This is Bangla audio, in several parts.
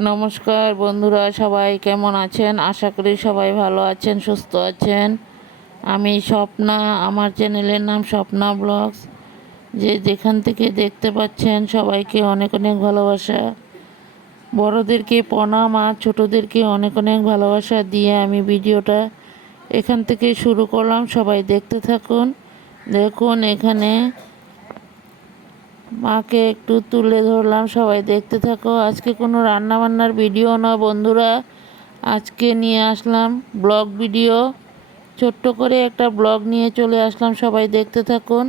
নমস্কার বন্ধুরা, সবাই কেমন আছেন? আশা করি সবাই ভালো আছেন, সুস্থ আছেন। আমি স্বপ্না, আমার চ্যানেলের নাম স্বপ্না ব্লগস। যে যেখান থেকে দেখতে পাচ্ছেন সবাইকে অনেক অনেক ভালোবাসা। বড়োদেরকে প্রণাম আর ছোটোদেরকে অনেক অনেক ভালোবাসা দিয়ে আমি ভিডিওটা এখান থেকে শুরু করলাম। সবাই দেখতে থাকুন। দেখুন এখানে মাকে একটু তুলে ধরলাম, সবাই দেখতে থাকো। আজকে কোনো রান্না বান্নার ভিডিও না বন্ধুরা। আজকে নিয়ে আসলাম ব্লগ ভিডিও। ছোট্ট করে একটা ব্লগ নিয়ে চলে আসলাম, সবাই দেখতে থাকুন।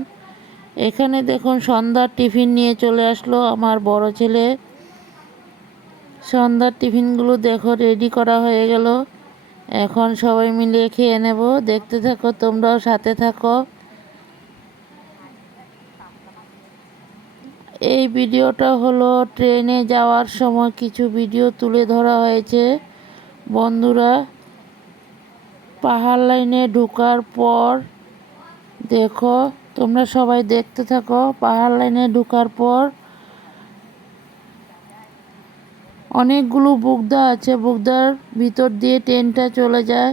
এখানে দেখুন সন্ধ্যার টিফিন নিয়ে চলে আসলো আমার বড় ছেলে। সন্ধ্যার টিফিনগুলো দেখো, রেডি করা হয়ে গেল। এখন সবাই মিলে খেয়ে নেব। দেখতে থাকো, তোমরাও সাথে থাকো। এই ভিডিওটা হলো ট্রেনে যাওয়ার সময় কিছু ভিডিও তুলে ধরা হয়েছে। বন্ধুরা, পাহাড় লাইনে ঢোকার পর দেখো, তোমরা সবাই দেখতে থাকো, পাহাড় লাইনে ঢোকার পর অনেকগুলো বুগদা আছে। বুগদার ভিতর দিয়ে ট্রেনটা চলে যায়।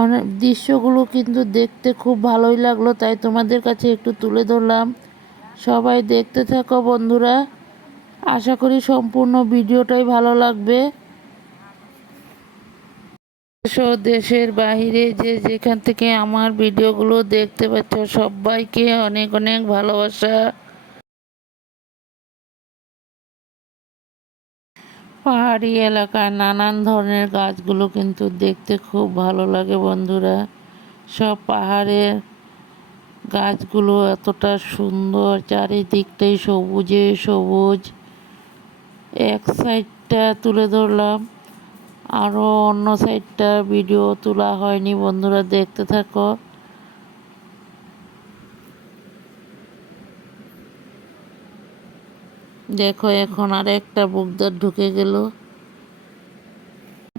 অনেক দৃশ্যগুলো কিন্তু দেখতে খুব ভালোই লাগল, তাই তোমাদের কাছে একটু তুলে ধরলাম। সবাই দেখতে থাকো বন্ধুরা। আশা করি সম্পূর্ণ ভিডিওটাই ভালো লাগবে। দেশের বাহিরে যে যেখান থেকে আমার ভিডিওগুলো দেখতে পাচ্ছ, সবাইকে অনেক অনেক ভালোবাসা। পাহাড়ি এলাকায় নানান ধরনের গাছগুলো কিন্তু দেখতে খুব ভালো লাগে বন্ধুরা। সব পাহাড়ের গাছগুলো এতটা সুন্দর, চারিদিকটাই সবুজে সবুজ। এক সাইডটা তুলে ধরলাম আরও অন্য সাইডটা ভিডিও তোলা হয়নি, বন্ধুরা দেখতে থাকো। দেখো, এখন আর একটা বুকদার ঢুকে গেল।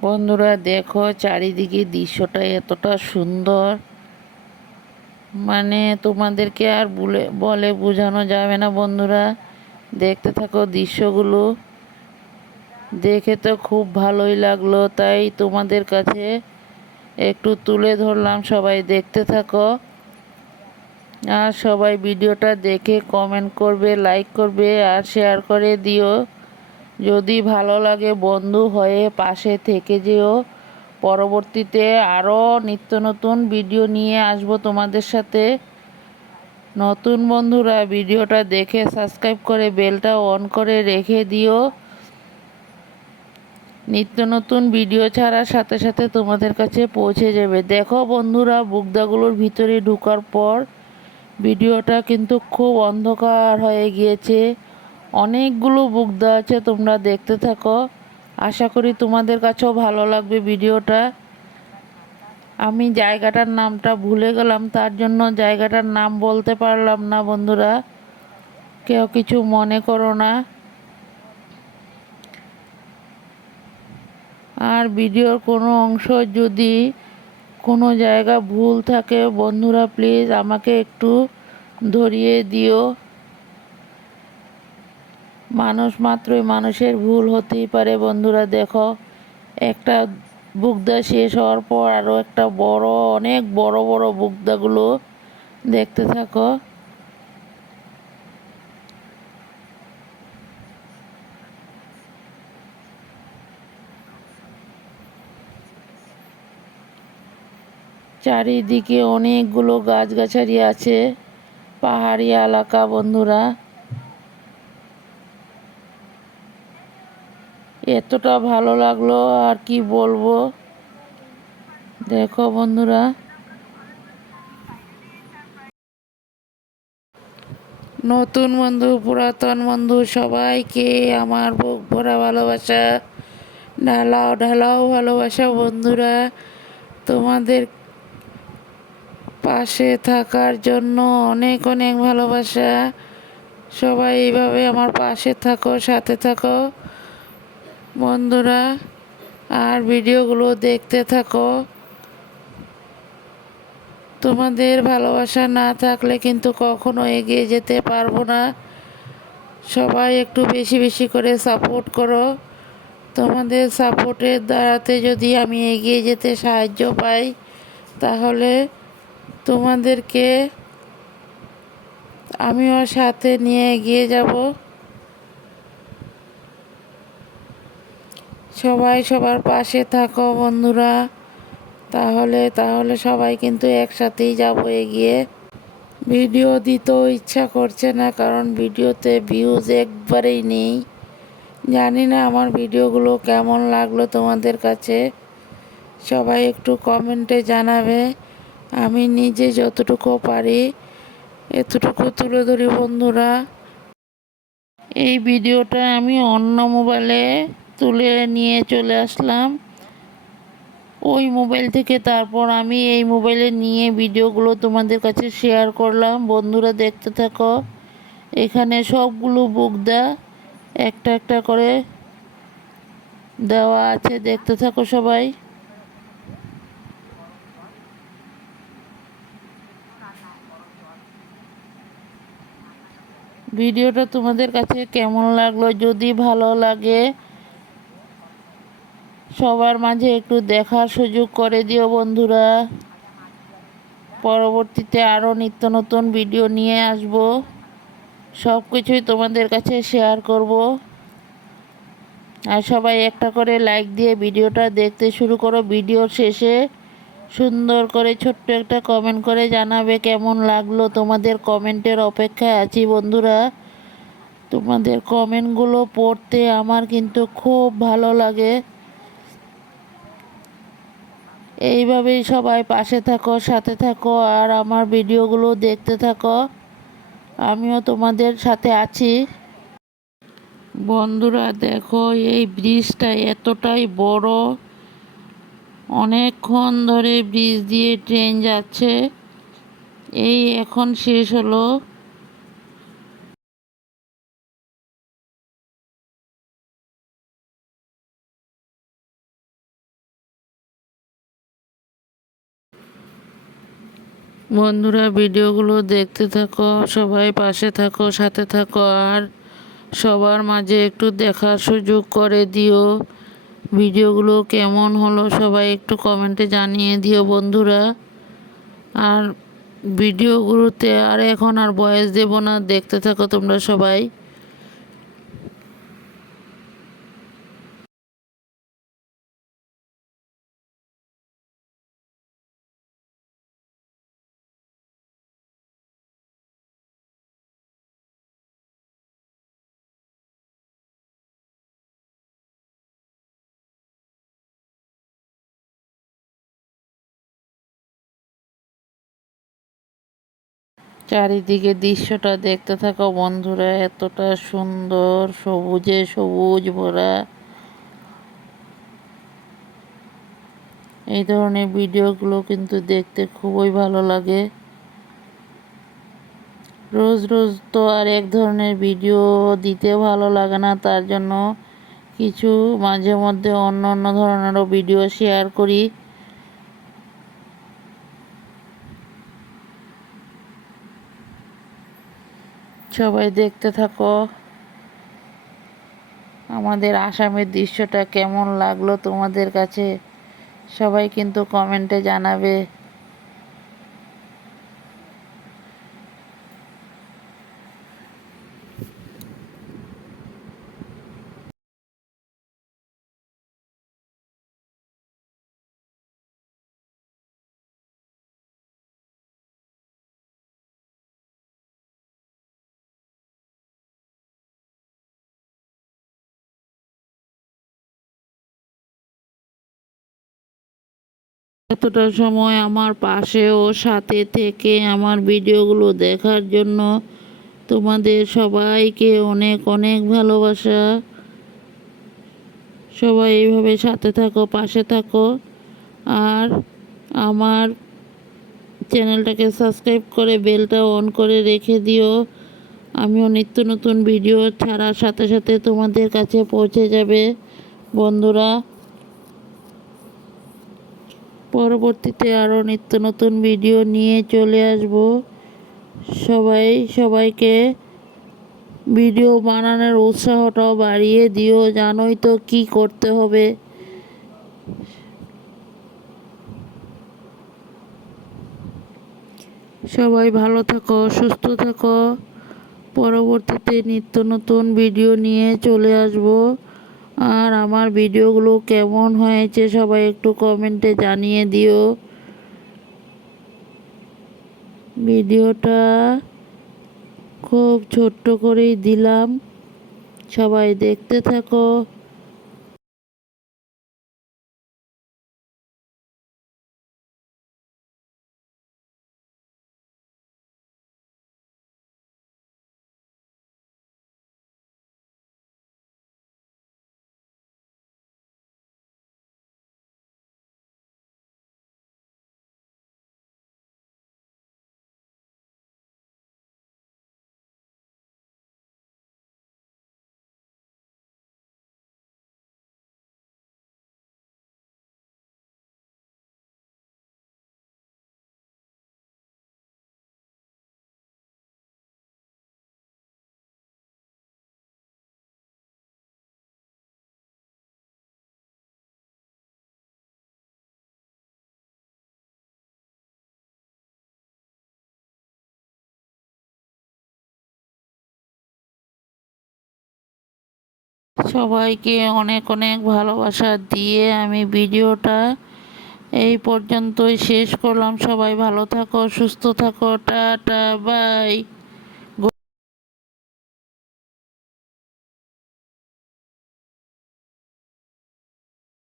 বন্ধুরা দেখো, চারিদিকে দৃশ্যটা এতটা সুন্দর। মানে তোমাদেরকে আর বলে বলে বোঝানো যাবে না বন্ধুরা। দেখতে থাকো দৃশ্যগুলো। দেখে তো খুব ভালোই লাগল, তাই তোমাদের কাছে একটু তুলে ধরলাম সবাই। দেখতে থাকো। আর সবাই ভিডিওটা দেখে কমেন্ট করবে লাইক করবে, আর শেয়ার করে দিও। যদি ভালো লাগে বন্ধু হয়ে পাশে থেকে যেও। পরবর্তীতে আরও নিত্য নতুন ভিডিও নিয়ে আসব তোমাদের সাথে। নতুন বন্ধুরা, ভিডিওটা দেখে সাবস্ক্রাইব করে বেলটা অন করে রেখে দিও। নিত্য নতুন ভিডিও ছাড়ার সাথে সাথে তোমাদের কাছে পৌঁছে যাবে। দেখো বন্ধুরা বুকদাগুলোর ভিতরে ঢুকার পর ভিডিওটা কিন্তু খুব অন্ধকার হয়ে গিয়েছে। অনেকগুলো বুকদা আছে, তোমরা দেখতে থাকো। আশা করি তোমাদের কাছেও ভালো লাগবে ভিডিওটা। আমি জায়গাটার নামটা ভুলে গেলাম, তার জন্য জায়গাটার নাম বলতে পারলাম না বন্ধুরা। কেউ কিছু মনে করো না। আর ভিডিওর কোনো অংশ যদি কোনো জায়গা ভুল থাকে, বন্ধুরা প্লিজ আমাকে একটু ধরিয়ে দিও। মানুষ মাত্রই মানুষের ভুল হতেই পারে, বন্ধুরা দেখো। একটা বুকদা শেষ হওয়ার পর আরও একটা বড়, অনেক বড় বড় বুকদাগুলো দেখতে থাকো। চারিদিকে অনেকগুলো গাছগাছালি আছে, পাহাড়ি এলাকা, বন্ধুরা। এতটা ভালো লাগল, আর কি বলব? দেখো বন্ধুরা। নতুন বন্ধু, পুরাতন বন্ধু, সবাইকে আমার বুক ভরা ভালোবাসা। ঢালাও ঢালাও ভালোবাসা বন্ধুরা। তোমাদের পাশে থাকার জন্য অনেক অনেক ভালোবাসা। সবাই এইভাবে আমার পাশে থাকো, সাথে থাকো। বন্ধুরা, আর ভিডিওগুলো দেখতে থাকো। তোমাদের ভালোবাসা না থাকলে কিন্তু কখনো এগিয়ে যেতে পারব না। সবাই একটু বেশি বেশি করে সাপোর্ট করো। তোমাদের সাপোর্টের দ্বারাতে যদি আমি এগিয়ে যেতে সাহায্য পাই, তাহলে তোমাদেরকে আমিও সাথে নিয়ে এগিয়ে যাব। সবাই সবার পাশে থাকো বন্ধুরা। তাহলে তাহলে সবাই কিন্তু একসাথেই যাব এগিয়ে। ভিডিও দিতেও ইচ্ছা করছে না, কারণ ভিডিওতে ভিউজ একবারেই নেই। জানি না আমার ভিডিওগুলো কেমন লাগল তোমাদের কাছে। সবাই একটু কমেন্টে জানাবে। আমি নিজে যতটুকু পারি, এতটুকু তুলে ধরি বন্ধুরা। এই ভিডিওটা আমি অন্য মোবাইলে তুলে নিয়ে চলে আসলাম। ওই মোবাইল থেকে তারপর আমি এই মোবাইলে নিয়ে ভিডিওগুলো তোমাদের কাছে শেয়ার করলাম। বন্ধুরা দেখতে থাকো। এখানে সবগুলো বুক দা, একটা একটা করে দেওয়া আছে। দেখতে থাকো সবাই। ভিডিওটা তোমাদের কাছে কেমন লাগল? যদি ভালো লাগে সবার মাঝে একটু দেখার সুযোগ করে দিও বন্ধুরা। পরবর্তীতে আরও নিত্য নতুন ভিডিও নিয়ে আসব। সব কিছুই তোমাদের কাছে শেয়ার করব। আর সবাই একটা করে লাইক দিয়ে ভিডিওটা দেখতে শুরু করো ভিডিওর শেষে। সুন্দর করে ছোট্ট একটা কমেন্ট করে জানাবে কেমন লাগল তোমাদের কমেন্টের অপেক্ষায় আছি বন্ধুরা। তোমাদের কমেন্টগুলো পড়তে আমার কিন্তু খুব ভালো লাগে। এইভাবেই সবাই পাশে থাকো, সাথে থাকো আর আমার ভিডিওগুলো দেখতে থাকো। আমিও তোমাদের সাথে আছি। বন্ধুরা, দেখো এই ব্রিজটা এতটাই বড়। অনেকক্ষণ ধরে ব্রিজ দিয়ে ট্রেন যাচ্ছে। এই এখন শেষ হলো। বন্ধুরা, ভিডিওগুলো দেখতে থাকো, সবাই পাশে থাকো, সাথে থাকো, আর সবার মাঝে একটু দেখার সুযোগ করে দিও। ভিডিওগুলো কেমন হলো সবাই একটু কমেন্টে জানিয়ে দিও বন্ধুরা। আর ভিডিওগুলোতে আর এখন আর বয়স দেব না, দেখতে থাকো তোমরা সবাই। চারিদিকে দৃশ্যটা দেখতে থাকো বন্ধুরা, এতটা সুন্দর, সবুজে সবুজ ভরা। এই ধরনের ভিডিওগুলো কিন্তু দেখতে খুবই ভালো লাগে। রোজ রোজ তো আর এক ধরনের ভিডিও দিতে ভালো লাগে না, তার জন্য কিছু মাঝে মধ্যে অন্য অন্য ধরনেরও ভিডিও শেয়ার করি। সবাই দেখতে থাকো। আমাদের আসামের দৃশ্যটা কেমন লাগল তোমাদের কাছে? সবাই কিন্তু কমেন্টে জানাবে। এতটা সময় আমার পাশে ও সাথে থেকে আমার ভিডিওগুলো দেখার জন্য তোমাদের সবাইকে অনেক অনেক ভালোবাসা। সবাই এইভাবে সাথে থাকো, পাশে থাকো। আর আমার চ্যানেলটাকে সাবস্ক্রাইব করে বেলটা অন করে রেখে দিও। আমিও নিত্য নতুন ভিডিও ছাড়ার সাথে সাথে তোমাদের কাছে পৌঁছে যাবে। বন্ধুরা পরবর্তীতে আরও নিত্য নতুন ভিডিও নিয়ে চলে আসব। সবাই, সবাইকে ভিডিও বানানোর উৎসাহটাও বাড়িয়ে দিও, জানোই তো কি করতে হবে। সবাই ভালো থাকো, সুস্থ থাকো। পরবর্তীতে নিত্য নতুন ভিডিও নিয়ে চলে আসব। আর আমার ভিডিওগুলো কেমন হয়েছে সবাই একটু কমেন্টে জানিয়ে দিও। ভিডিওটা খুব ছোট্ট করেই দিলাম। সবাই দেখতে থাকো। সবাইকে অনেক অনেক ভালোবাসা দিয়ে আমি ভিডিওটা এই পর্যন্তই শেষ করলাম। সবাই ভালো থাকো, সুস্থ থাকো, টাটা, বাই।